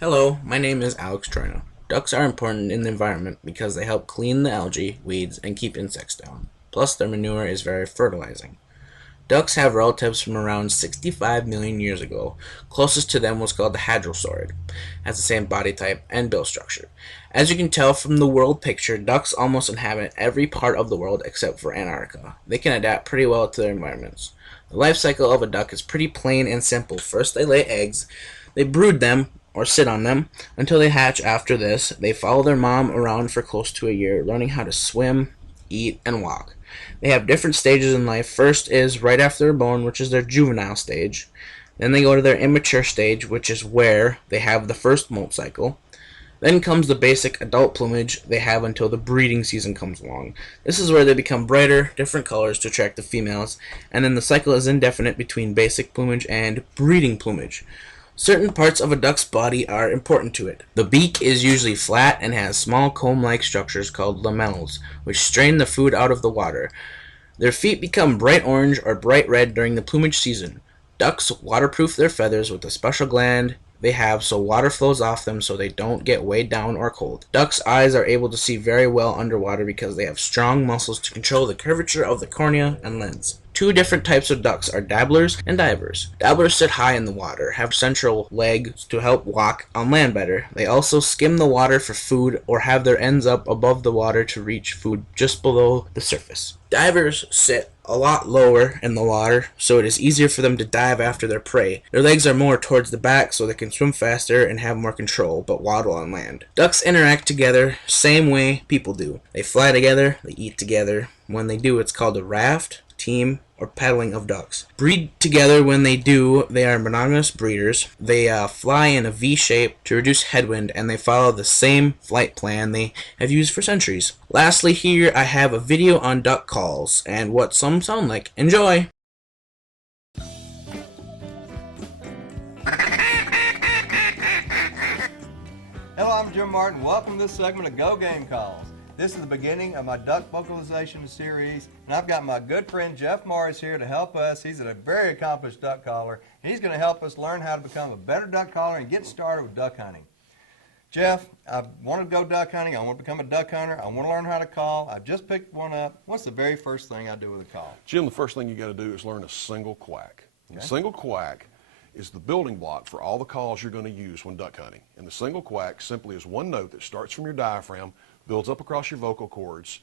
Hello, my name is Alex Troina. Ducks are important in the environment because they help clean the algae, weeds, and keep insects down. Plus, their manure is very fertilizing. Ducks have relatives from around 65 million years ago. Closest to them was called the hadrosaurid. Has the same body type and bill structure. As you can tell from the world picture, ducks almost inhabit every part of the world except for Antarctica. They can adapt pretty well to their environments. The life cycle of a duck is pretty plain and simple. First, they lay eggs. They brood them, or sit on them, until they hatch. After this, they follow their mom around for close to a year, learning how to swim, eat, and walk. They have different stages in life. First is right after they're born, which is their juvenile stage. Then they go to their immature stage, which is where they have the first molt cycle. Then comes the basic adult plumage they have until the breeding season comes along. This is where they become brighter, different colors to attract the females, and then the cycle is indefinite between basic plumage and breeding plumage. Certain parts of a duck's body are important to it. The beak is usually flat and has small comb-like structures called lamelles, which strain the food out of the water. Their feet become bright orange or bright red during the plumage season. Ducks waterproof their feathers with a special gland they have so water flows off them so they don't get weighed down or cold. Ducks' eyes are able to see very well underwater because they have strong muscles to control the curvature of the cornea and lens. Two different types of ducks are dabblers and divers. Dabblers sit high in the water, have central legs to help walk on land better. They also skim the water for food or have their ends up above the water to reach food just below the surface. Divers sit a lot lower in the water, so it is easier for them to dive after their prey. Their legs are more towards the back so they can swim faster and have more control, but waddle on land. Ducks interact together same way people do. They fly together, they eat together. When they do, it's called a raft, team, or paddling of ducks. Breed together. When they do, they are monogamous breeders. They fly in a V shape to reduce headwind, and they follow the same flight plan they have used for centuries. Lastly, here I have a video on duck calls and what some sound like. Enjoy! Hello, I'm Jim Martin. Welcome to this segment of Go Game Calls. This is the beginning of my duck vocalization series, and I've got my good friend Jeff Morris here to help us. He's a very accomplished duck caller, and he's going to help us learn how to become a better duck caller and get started with duck hunting. Jeff, I want to go duck hunting. I want to become a duck hunter. I want to learn how to call. I just picked one up. What's the very first thing I do with a call? Jim, the first thing you got to do is learn a single quack. Okay. The single quack is the building block for all the calls you're going to use when duck hunting. And the single quack simply is one note that starts from your diaphragm, builds up across your vocal cords,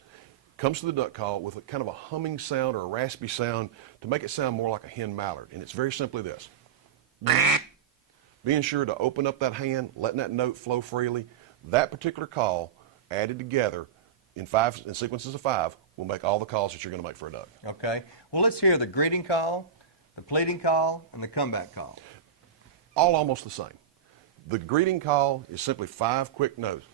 comes to the duck call with a kind of a humming sound or a raspy sound to make it sound more like a hen mallard. And it's very simply this. Being sure to open up that hand, letting that note flow freely. That particular call added together in sequences of 5 will make all the calls that you're going to make for a duck. Okay. Well, let's hear the greeting call, the pleading call, and the comeback call. All almost the same. The greeting call is simply 5 quick notes.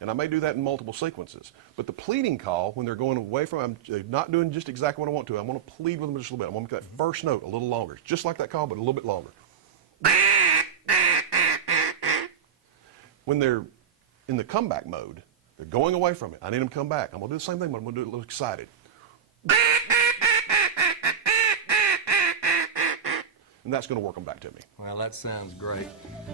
And I may do that in multiple sequences. But the pleading call, when they're going away from, I'm not doing just exactly what I want to. I want to plead with them just a little bit. I want to make that first note a little longer. It's just like that call, but a little bit longer. When they're in the comeback mode, they're going away from it. I need them to come back. I'm going to do the same thing, but I'm going to do it a little excited. And that's going to work them back to me. Well, that sounds great.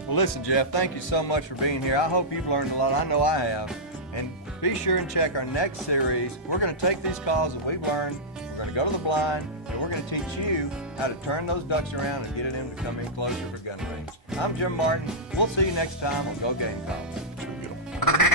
Well, listen, Jeff, thank you so much for being here. I hope you've learned a lot. I know I have. And be sure and check our next series. We're going to take these calls that we've learned, we're going to go to the blind, and we're going to teach you how to turn those ducks around and get them to come in closer for gun range. I'm Jim Martin. We'll see you next time on Go Game Calls.